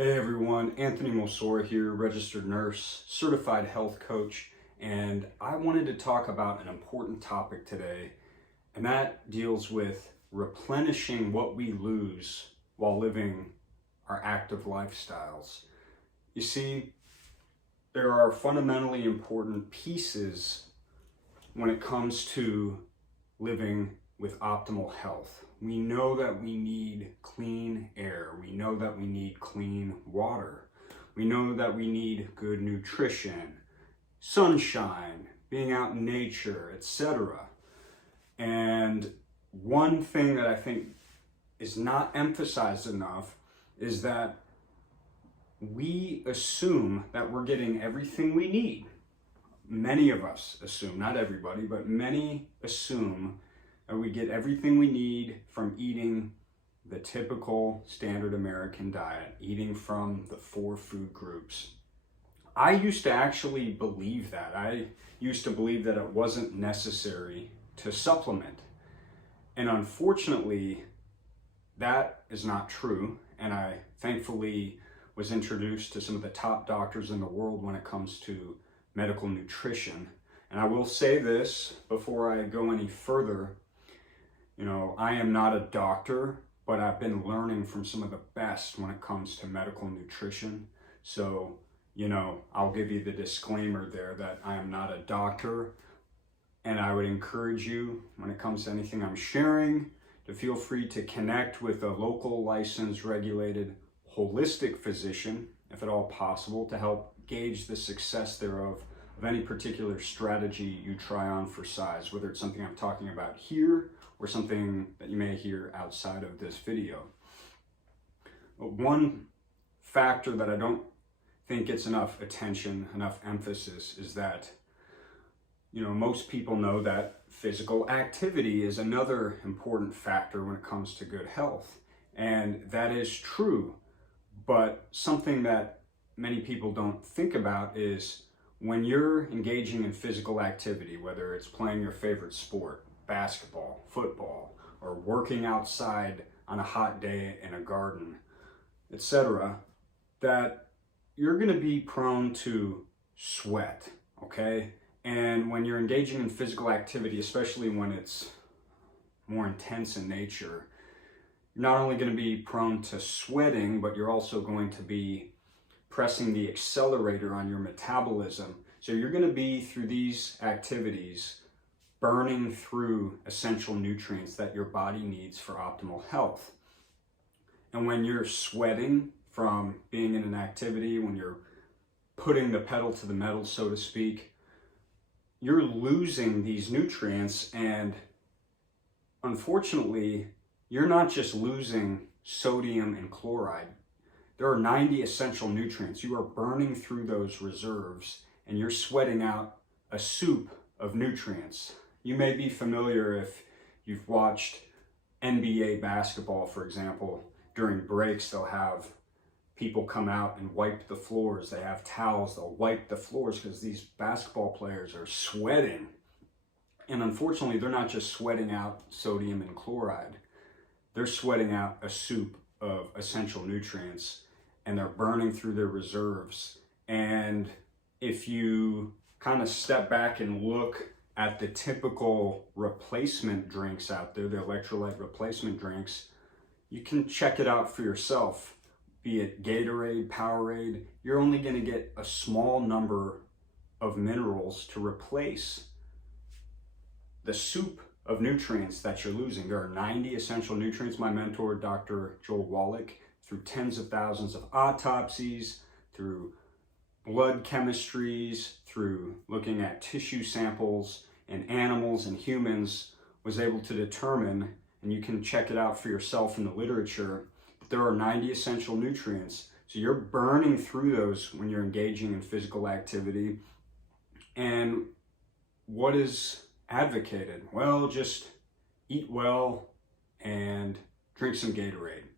Hey everyone, Anthony Mosora here, registered nurse, certified health coach, and I wanted to talk about an important topic today, and that deals with replenishing what we lose while living our active lifestyles. You see, there are fundamentally important pieces when it comes to living with optimal health. We know that we need clean air. We know that we need clean water. We know that we need good nutrition, sunshine, being out in nature, etc. And one thing that I think is not emphasized enough is that we assume that we're getting everything we need. Many of us assume, not everybody, but many assume that we get everything we need from eating the typical standard American diet, eating from the 4 food groups. I used to actually believe that. I used to believe that it wasn't necessary to supplement. And unfortunately, that is not true. And I thankfully was introduced to some of the top doctors in the world when it comes to medical nutrition. And I will say this before I go any further. I am not a doctor, but I've been learning from some of the best when it comes to medical nutrition. So, I'll give you the disclaimer there that I am not a doctor, and I would encourage you, when it comes to anything I'm sharing, to feel free to connect with a local licensed regulated holistic physician, if at all possible, to help gauge the success thereof of any particular strategy you try on for size, whether it's something I'm talking about here or something that you may hear outside of this video. But one factor that I don't think gets enough attention, enough emphasis, is that most people know that physical activity is another important factor when it comes to good health. And that is true, but something that many people don't think about is when you're engaging in physical activity, whether it's playing your favorite sport, basketball, football, or working outside on a hot day in a garden, etc., that you're going to be prone to sweat, okay? And when you're engaging in physical activity, especially when it's more intense in nature, you're not only going to be prone to sweating, but you're also going to be pressing the accelerator on your metabolism. So you're going to be, through these activities, burning through essential nutrients that your body needs for optimal health. And when you're sweating from being in an activity, when you're putting the pedal to the metal, so to speak, you're losing these nutrients. And unfortunately, you're not just losing sodium and chloride. There are 90 essential nutrients. You are burning through those reserves, and you're sweating out a soup of nutrients. You may be familiar if you've watched NBA basketball, for example. During breaks, they'll have people come out and wipe the floors. They have towels, they'll wipe the floors because these basketball players are sweating. And unfortunately, they're not just sweating out sodium and chloride. They're sweating out a soup of essential nutrients, and they're burning through their reserves. And if you kind of step back and look at the typical replacement drinks out there, the electrolyte replacement drinks, you can check it out for yourself. Be it Gatorade, Powerade, you're only going to get a small number of minerals to replace the soup of nutrients that you're losing. There are 90 essential nutrients. My mentor, Dr. Wallach, through tens of thousands of autopsies, through blood chemistries, through looking at tissue samples in animals and humans, was able to determine, and you can check it out for yourself in the literature, that there are 90 essential nutrients. So you're burning through those when you're engaging in physical activity. And what is advocated? Well, just eat well and drink some Gatorade.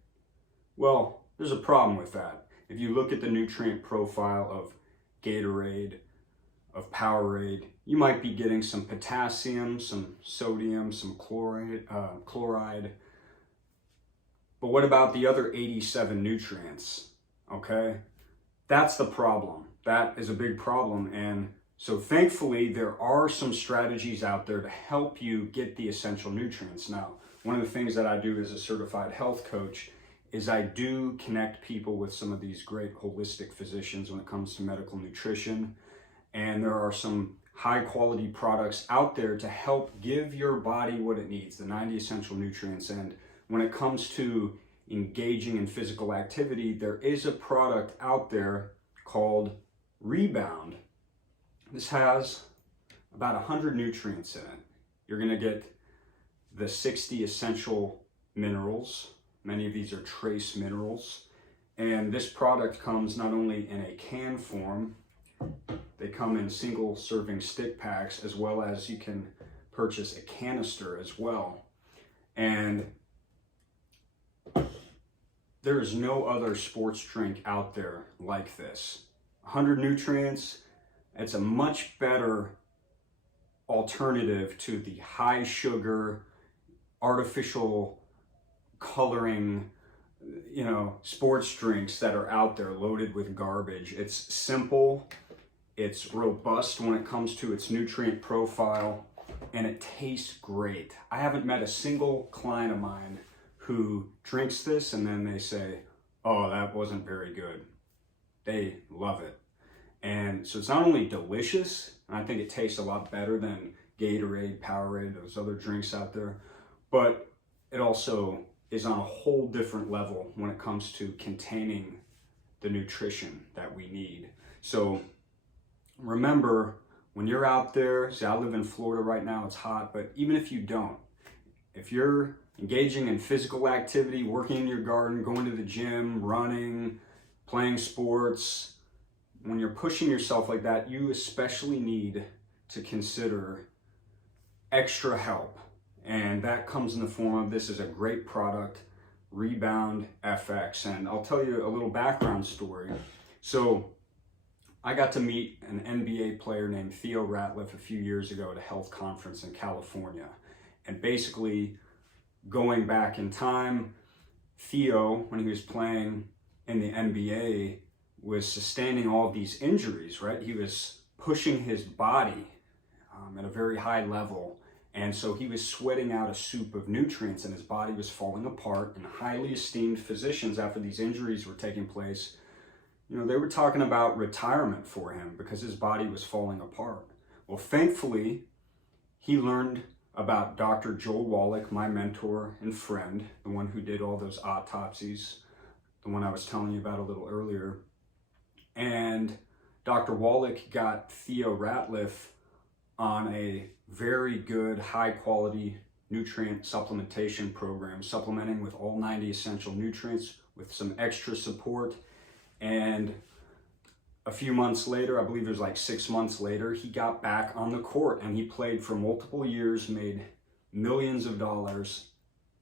Well, there's a problem with that. If you look at the nutrient profile of Gatorade, of Powerade, you might be getting some potassium, some sodium, some chloride. But what about the other 87 nutrients? okay? That's the problem. That is a big problem. And so thankfully, there are some strategies out there to help you get the essential nutrients. Now, one of the things that I do as a certified health coach is I do connect people with some of these great holistic physicians when it comes to medical nutrition. And there are some high quality products out there to help give your body what it needs, the 90 essential nutrients. And when it comes to engaging in physical activity, there is a product out there called Rebound. This has about 100 nutrients in it. You're going to get the 60 essential minerals. Many of these are trace minerals. And this product comes not only in a can form, they come in single serving stick packs, as well as you can purchase a canister as well. And there is no other sports drink out there like this. 100 nutrients, it's a much better alternative to the high sugar, artificial coloring, sports drinks that are out there loaded with garbage. It's simple, it's robust when it comes to its nutrient profile, and it tastes great. I haven't met a single client of mine who drinks this and then they say, oh, that wasn't very good. They love it. And so it's not only delicious, and I think it tastes a lot better than Gatorade, Powerade, those other drinks out there, but it also is on a whole different level when it comes to containing the nutrition that we need. So remember, when you're out there, see, I live in Florida right now, it's hot, but even if you don't, if you're engaging in physical activity, working in your garden, going to the gym, running, playing sports, when you're pushing yourself like that, you especially need to consider extra help. And that comes in the form of, this is a great product, Rebound FX. And I'll tell you a little background story. So I got to meet an NBA player named Theo Ratliff a few years ago at a health conference in California. And basically, going back in time, Theo, when he was playing in the NBA, was sustaining all of these injuries, right? He was pushing his body at a very high level. And so he was sweating out a soup of nutrients and his body was falling apart. And highly esteemed physicians, after these injuries were taking place, they were talking about retirement for him because his body was falling apart. Well, thankfully, he learned about Dr. Joel Wallach, my mentor and friend, the one who did all those autopsies, the one I was telling you about a little earlier. And Dr. Wallach got Theo Ratliff on a very good, high quality nutrient supplementation program, supplementing with all 90 essential nutrients with some extra support. And a few months later, I believe it was like 6 months later, he got back on the court and he played for multiple years, made millions of dollars,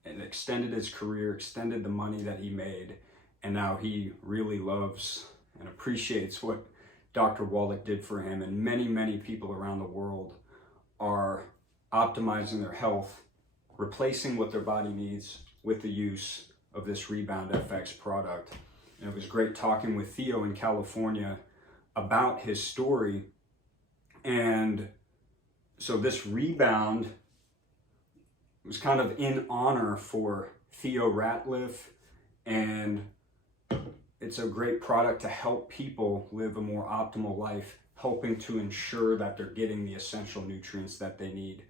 and extended his career, extended the money that he made. And now he really loves and appreciates what Dr. Wallach did for him. And many, many people around the world are optimizing their health, replacing what their body needs with the use of this Rebound FX product. And it was great talking with Theo in California about his story. And so this Rebound was kind of in honor for Theo Ratliff, and it's a great product to help people live a more optimal life, helping to ensure that they're getting the essential nutrients that they need,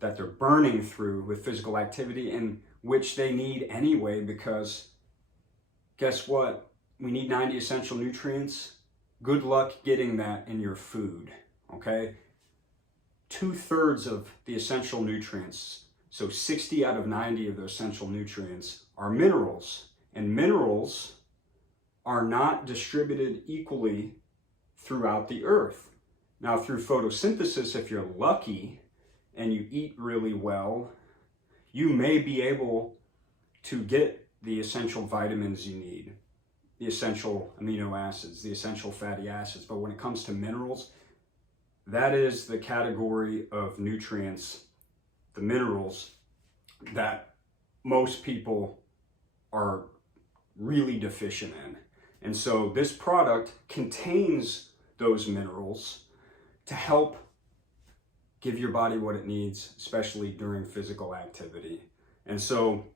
that they're burning through with physical activity, and which they need anyway, because guess what? We need 90 essential nutrients. Good luck getting that in your food, okay? 2/3 of the essential nutrients, so 60 out of 90 of those essential nutrients, are minerals. And minerals are not distributed equally throughout the earth. Now, through photosynthesis, if you're lucky and you eat really well, you may be able to get the essential vitamins you need, the essential amino acids, the essential fatty acids. But when it comes to minerals, that is the category of nutrients, the minerals, that most people are really deficient in. And so this product contains those minerals to help give your body what it needs, especially during physical activity. And so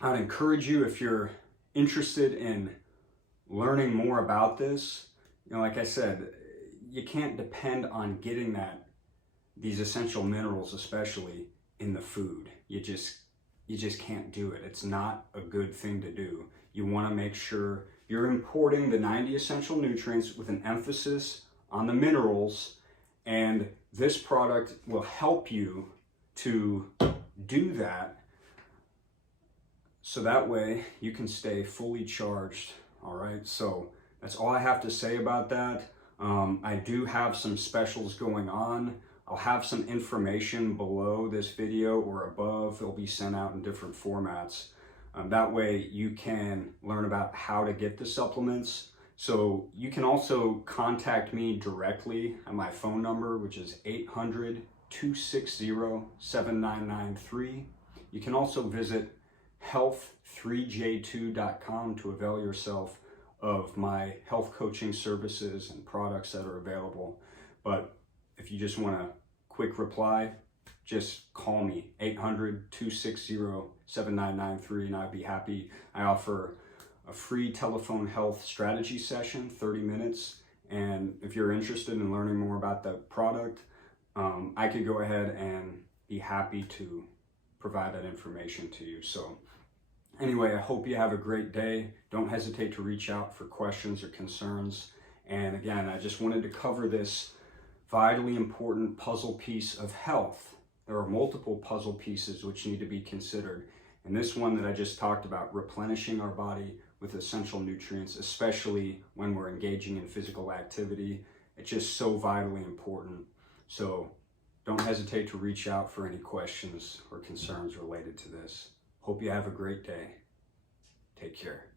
I'd encourage you, if you're interested in learning more about this, like I said, you can't depend on getting these essential minerals, especially in the food. You just can't do it. It's not a good thing to do. You want to make sure you're importing the 90 essential nutrients with an emphasis on the minerals, and this product will help you to do that, so that way you can stay fully charged. All right, so that's all I have to say about that. I do have some specials going on. I'll have some information below this video or above. They'll be sent out in different formats. That way you can learn about how to get the supplements. So you can also contact me directly at my phone number, which is 800-260-7993. You can also visit health3j2.com to avail yourself of my health coaching services and products that are available. But if you just want a quick reply, just call me, 800-260-7993, and I'd be happy. I offer a free telephone health strategy session, 30 minutes. And if you're interested in learning more about the product, I could go ahead and be happy to provide that information to you. So anyway, I hope you have a great day. Don't hesitate to reach out for questions or concerns. And again, I just wanted to cover this vitally important puzzle piece of health. There are multiple puzzle pieces which need to be considered. And this one that I just talked about, replenishing our body with essential nutrients, especially when we're engaging in physical activity, it's just so vitally important. So don't hesitate to reach out for any questions or concerns related to this. Hope you have a great day. Take care.